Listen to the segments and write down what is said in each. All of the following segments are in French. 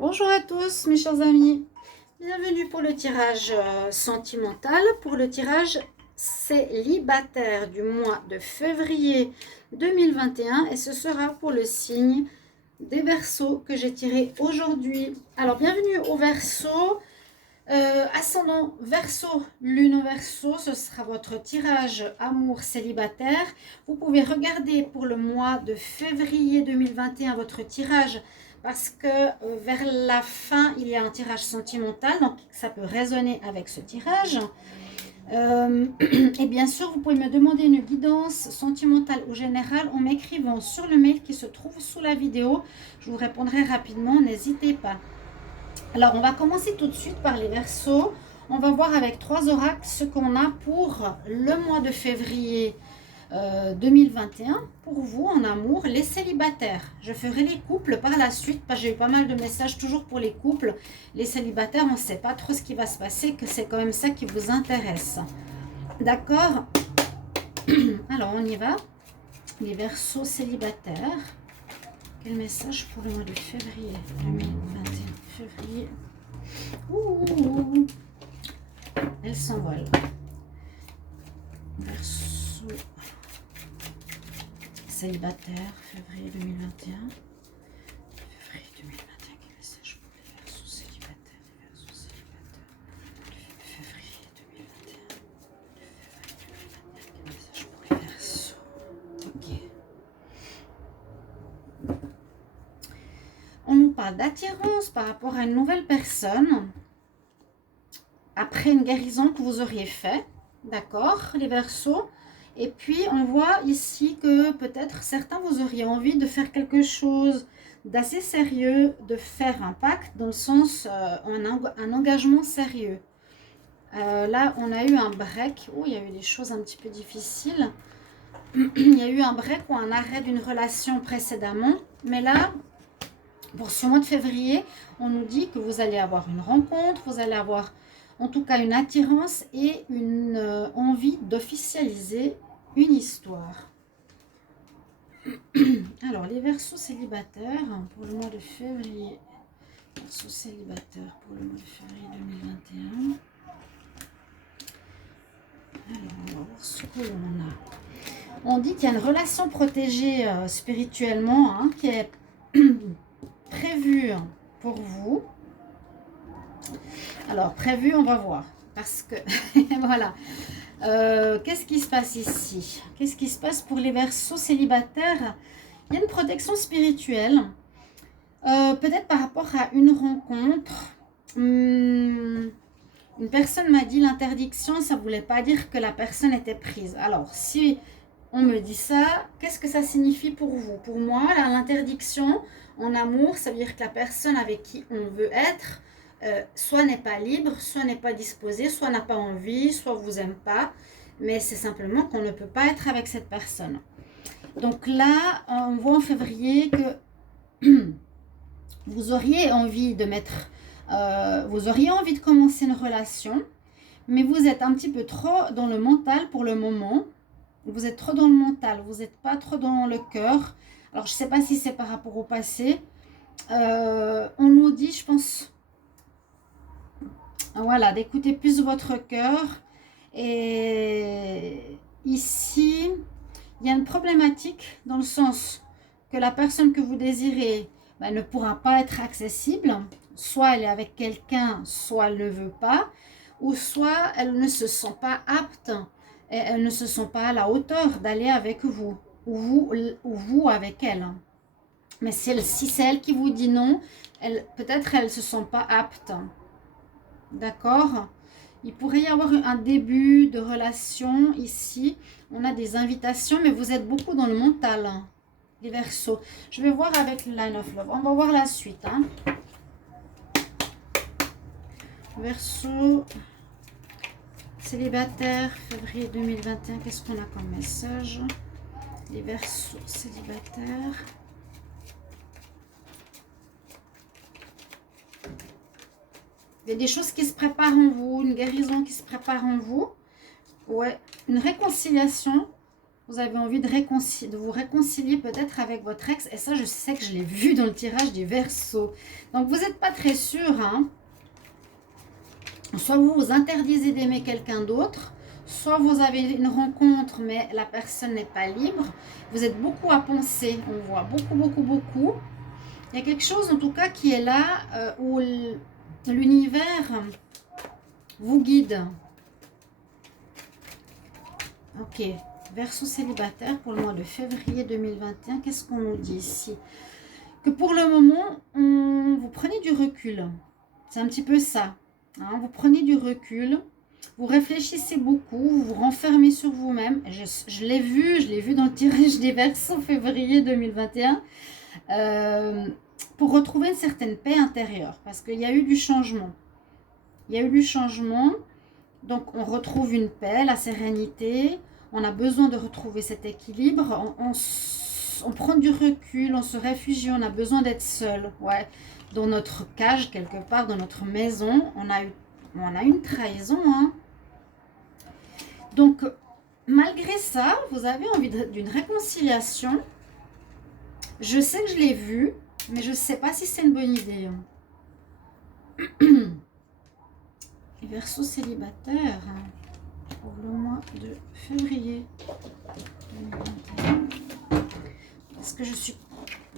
Bonjour à tous mes chers amis, bienvenue pour le tirage sentimental, pour le tirage célibataire du mois de février 2021 et ce sera pour le signe des Verseaux que j'ai tiré aujourd'hui. Alors bienvenue au Verseau, ascendant Verseau, lune au Verseau, ce sera votre tirage amour célibataire. Vous pouvez regarder pour le mois de février 2021 votre tirage parce que vers la fin, il y a un tirage sentimental, donc ça peut résonner avec ce tirage. Et bien sûr, vous pouvez me demander une guidance sentimentale ou générale en m'écrivant sur le mail qui se trouve sous la vidéo. Je vous répondrai rapidement, n'hésitez pas. Alors, on va commencer tout de suite par les Verseaux. On va voir avec 3 oracles ce qu'on a pour le mois de février 2021 pour vous en amour, les célibataires. Je ferai les couples par la suite parce que j'ai eu pas mal de messages toujours pour les couples. Les célibataires, on ne sait pas trop ce qui va se passer, que c'est quand même ça qui vous intéresse. D'accord? Alors on y va. Les Verseaux célibataires. Quel message pour le mois de février 2021? Février. Ouh, elle s'envole. Verseau célibataire, février 2021. Février 2021, quel message pour les Verseaux célibataires? Les Verseaux célibataires. Février 2021. Quel message pour les Verseaux? Ok. On nous parle d'attirance par rapport à une nouvelle personne après une guérison que vous auriez fait, d'accord, les Verseaux. Et puis on voit ici que peut-être certains vous auriez envie de faire quelque chose d'assez sérieux, de faire un pacte dans le sens un engagement sérieux. Là on a eu un break, il y a eu des choses un petit peu difficiles. Il y a eu un break ou un arrêt d'une relation précédemment, mais là pour ce mois de février, on nous dit que vous allez avoir une rencontre, vous allez avoir en tout cas une attirance et une envie d'officialiser une histoire. Alors, les Verseaux célibataires pour le mois de février. Verseaux célibataires pour le mois de février 2021. Alors, on va voir ce que l'on a. On dit qu'il y a une relation protégée spirituellement qui est prévue pour vous. Alors, prévu, on va voir. Parce que, voilà. Qu'est-ce qui se passe ici? Qu'est-ce qui se passe pour les Verseaux célibataires? Il y a une protection spirituelle. Peut-être par rapport à une rencontre. Une personne m'a dit l'interdiction, ça ne voulait pas dire que la personne était prise. Alors, si on me dit ça, qu'est-ce que ça signifie pour vous? Pour moi, l'interdiction en amour, ça veut dire que la personne avec qui on veut être, soit n'est pas libre, soit n'est pas disposée, soit n'a pas envie, soit vous aime pas, mais c'est simplement qu'on ne peut pas être avec cette personne. Donc là, on voit en février que vous auriez envie de mettre, vous auriez envie de commencer une relation, mais vous êtes un petit peu trop dans le mental pour le moment. Vous êtes trop dans le mental, vous n'êtes pas trop dans le cœur. Alors je ne sais pas si c'est par rapport au passé. On nous dit, je pense, voilà, d'écouter plus votre cœur. Et ici, il y a une problématique dans le sens que la personne que vous désirez ne pourra pas être accessible. Soit elle est avec quelqu'un, soit elle ne veut pas. Ou soit elle ne se sent pas apte et elle ne se sent pas à la hauteur d'aller avec vous. Ou vous avec elle. Mais si c'est elle qui vous dit non, peut-être elle ne se sent pas apte. D'accord? Il pourrait y avoir un début de relation ici. On a des invitations, mais vous êtes beaucoup dans le mental, les Verseaux. Je vais voir avec le Line of Love. On va voir la suite. Verseau célibataire, février 2021. Qu'est-ce qu'on a comme message? Les Verseaux célibataires. Il y a des choses qui se préparent en vous, une guérison qui se prépare en vous. Ouais, une réconciliation Vous avez envie de vous réconcilier peut-être avec votre ex. Et ça, je sais que je l'ai vu dans le tirage du Verseau. Donc, vous n'êtes pas très sûr, hein. Soit vous vous interdisez d'aimer quelqu'un d'autre, soit vous avez une rencontre, mais la personne n'est pas libre. Vous êtes beaucoup à penser, on voit beaucoup, beaucoup, beaucoup. Il y a quelque chose en tout cas qui est là où l'univers vous guide. Ok, Verseau célibataire pour le mois de février 2021. Qu'est-ce qu'on nous dit ici? Que pour le moment, vous prenez du recul. C'est un petit peu ça. Hein, vous prenez du recul. Vous réfléchissez beaucoup. Vous vous renfermez sur vous-même. Je l'ai vu dans le tirage des Verseaux février 2021. Pour retrouver une certaine paix intérieure. Parce qu'il y a eu du changement. Il y a eu du changement. Donc, on retrouve une paix, la sérénité. On a besoin de retrouver cet équilibre. On prend du recul, on se réfugie, on a besoin d'être seul. Ouais. Dans notre cage, quelque part, dans notre maison, on a une trahison. Hein. Donc, malgré ça, vous avez envie d'une réconciliation. Je sais que je l'ai vu, mais je ne sais pas si c'est une bonne idée. Verseau célibataire pour le mois de février 2021. Parce que je suis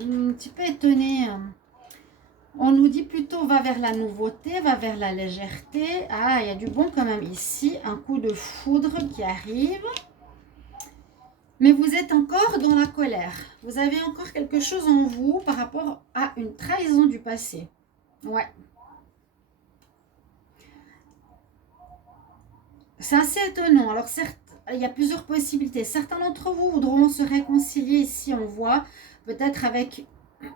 un petit peu étonnée. On nous dit plutôt va vers la nouveauté, va vers la légèreté. Ah, il y a du bon quand même ici. Un coup de foudre qui arrive. Mais vous êtes encore dans la colère. Vous avez encore quelque chose en vous par rapport à une trahison du passé. Ouais. C'est assez étonnant. Alors certes, il y a plusieurs possibilités. Certains d'entre vous voudront se réconcilier ici, on voit, peut-être avec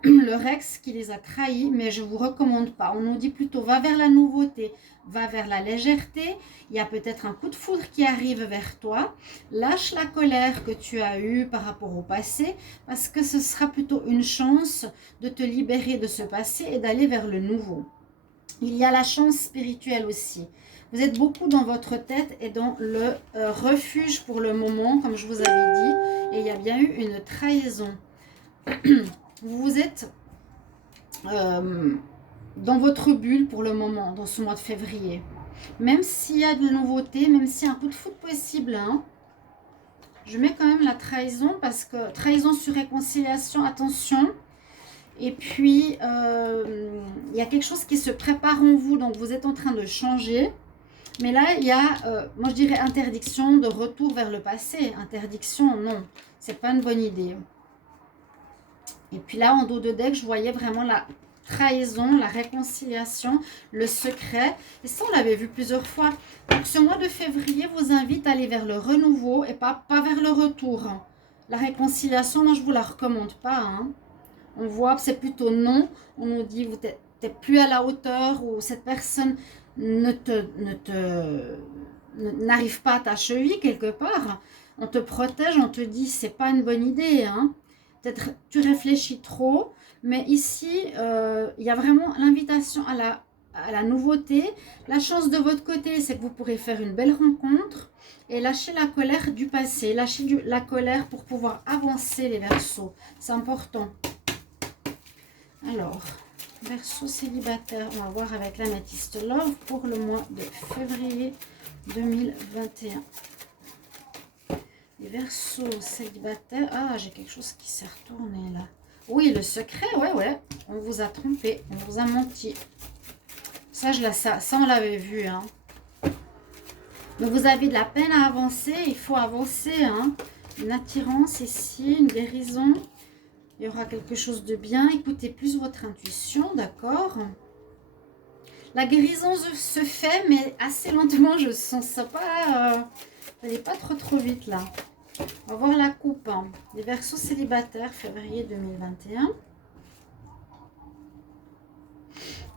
leur ex qui les a trahis, mais je ne vous recommande pas. On nous dit plutôt va vers la nouveauté, va vers la légèreté. Il y a peut-être un coup de foudre qui arrive vers toi. Lâche la colère que tu as eue par rapport au passé, parce que ce sera plutôt une chance de te libérer de ce passé et d'aller vers le nouveau. Il y a la chance spirituelle aussi. Vous êtes beaucoup dans votre tête et dans le refuge pour le moment, comme je vous avais dit. Et il y a bien eu une trahison. Vous êtes dans votre bulle pour le moment, dans ce mois de février. Même s'il y a de nouveautés, même s'il y a un coup de foudre possible, hein, je mets quand même la trahison parce que trahison sur réconciliation, attention. Et puis, il y a quelque chose qui se prépare en vous, donc vous êtes en train de changer. Mais là, il y a, moi je dirais interdiction de retour vers le passé. Interdiction, non, c'est pas une bonne idée. Et puis là, en dos de deck, je voyais vraiment la trahison, la réconciliation, le secret. Et ça, on l'avait vu plusieurs fois. Donc ce mois de février vous invite à aller vers le renouveau et pas vers le retour. La réconciliation, moi je ne vous la recommande pas. Hein. On voit, c'est plutôt non. On nous dit, vous n'êtes plus à la hauteur ou cette personne n'arrive pas à ta cheville quelque part. On te protège, on te dit, c'est pas une bonne idée. Hein. Peut-être tu réfléchis trop. Mais ici, il y a vraiment l'invitation à la nouveauté. La chance de votre côté, c'est que vous pourrez faire une belle rencontre et lâcher la colère du passé. Lâcher la colère pour pouvoir avancer les Verseaux. C'est important. Alors, Verseau célibataire, on va voir avec l'améthyste Love pour le mois de février 2021. Les Verseaux célibataires, ah, j'ai quelque chose qui s'est retourné là. Oui, le secret, ouais, on vous a trompé, on vous a menti. Ça, on l'avait vu, hein. Donc, vous avez de la peine à avancer, il faut avancer, hein. Une attirance ici, une guérison. Il y aura quelque chose de bien. Écoutez plus votre intuition, d'accord? La guérison se fait, mais assez lentement. Je sens ça pas... Allez, pas trop vite, là. On va voir la coupe. Hein. Les Verseaux célibataires, février 2021.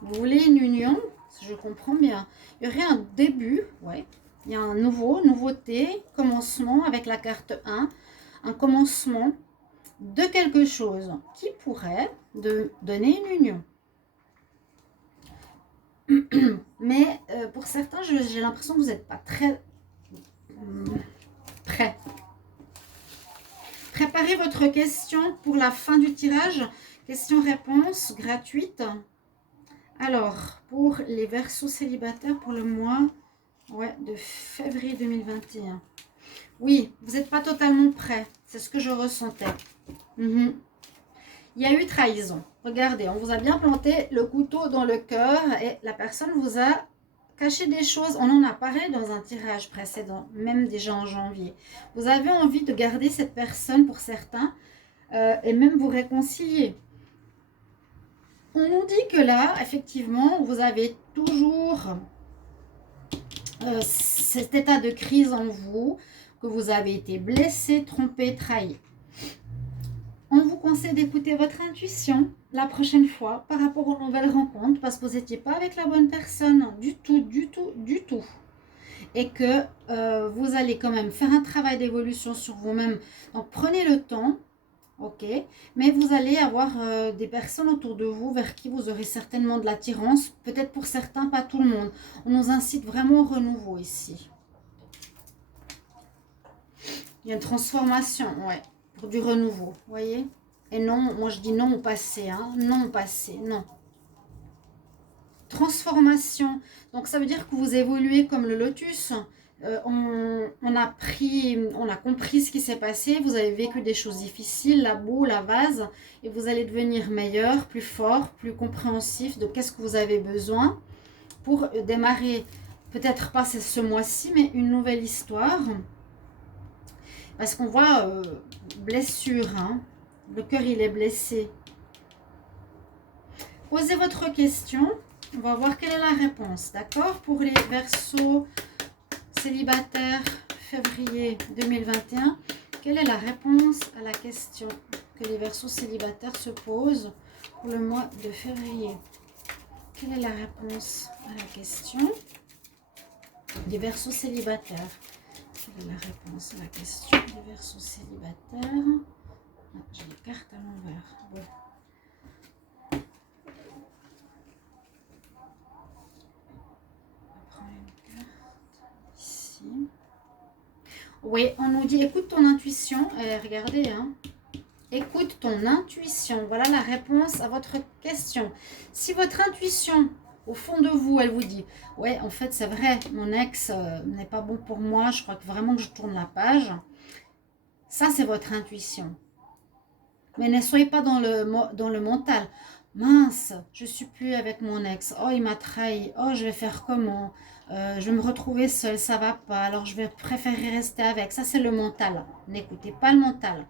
Vous voulez une union? Je comprends bien. Il y aurait un début, ouais. Il y a un nouveauté, commencement avec la carte 1. Un commencement de quelque chose qui pourrait donner une union. Mais pour certains, j'ai l'impression que vous n'êtes pas très prêts. Préparez votre question pour la fin du tirage. Question-réponse gratuite. Alors, pour les Verseaux célibataires pour le mois de février 2021. Oui, vous n'êtes pas totalement prêts. C'est ce que je ressentais. Il y a eu trahison. Regardez, on vous a bien planté le couteau dans le cœur et la personne vous a caché des choses. On en a parlé dans un tirage précédent, même déjà en janvier. Vous avez envie de garder cette personne pour certains et même vous réconcilier. On nous dit que là, effectivement, vous avez toujours cet état de crise en vous, que vous avez été blessé, trompé, trahi. On vous conseille d'écouter votre intuition la prochaine fois par rapport aux nouvelles rencontres parce que vous n'étiez pas avec la bonne personne du tout. Et que vous allez quand même faire un travail d'évolution sur vous-même. Donc prenez le temps, ok, mais vous allez avoir des personnes autour de vous vers qui vous aurez certainement de l'attirance. Peut-être pour certains, pas tout le monde. On nous incite vraiment au renouveau ici. Il y a une transformation, ouais. Pour du renouveau, vous voyez. Et non, moi je dis non au passé, hein. Non au passé, non. Transformation, donc ça veut dire que vous évoluez comme le lotus. On a compris ce qui s'est passé, vous avez vécu des choses difficiles, la boue, la vase, et vous allez devenir meilleur, plus fort, plus compréhensif de qu'est-ce que vous avez besoin pour démarrer, peut-être pas ce mois-ci, mais une nouvelle histoire. Parce qu'on voit blessure, hein. Le cœur il est blessé. Posez votre question, on va voir quelle est la réponse, d'accord? Pour les Verseaux célibataires février 2021, quelle est la réponse à la question que les Verseaux célibataires se posent pour le mois de février? Quelle est la réponse à la question des Verseaux célibataires? Quelle est la réponse à la question des Verseaux célibataires? Ah, j'ai les cartes à l'envers. Bon. On prend une carte ici. Oui, on nous dit écoute ton intuition. Regardez, hein. Écoute ton intuition. Voilà la réponse à votre question. Si votre intuition, au fond de vous, elle vous dit ouais, en fait, c'est vrai, mon ex n'est pas bon pour moi, je crois que vraiment que je tourne la page. Ça, c'est votre intuition. Mais ne soyez pas dans le mental. Mince, je suis plus avec mon ex. Oh, il m'a trahi. Oh, je vais faire comment? Je vais me retrouver seule, ça va pas. Alors, je vais préférer rester avec. Ça, c'est le mental. N'écoutez pas le mental.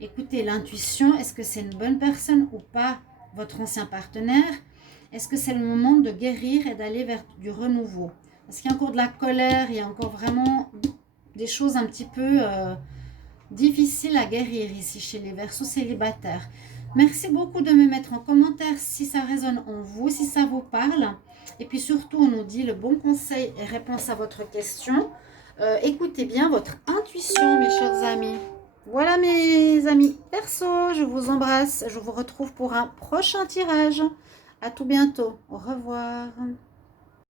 Écoutez l'intuition. Est-ce que c'est une bonne personne ou pas, votre ancien partenaire? Est-ce que c'est le moment de guérir et d'aller vers du renouveau? Parce qu'il y a encore de la colère, il y a encore vraiment des choses un petit peu difficiles à guérir ici chez les Verseaux célibataires. Merci beaucoup de me mettre en commentaire si ça résonne en vous, si ça vous parle. Et puis surtout, on nous dit le bon conseil et réponse à votre question. Écoutez bien votre intuition, mes chers amis. Voilà mes amis Verseaux, je vous embrasse. Je vous retrouve pour un prochain tirage. À tout bientôt. Au revoir.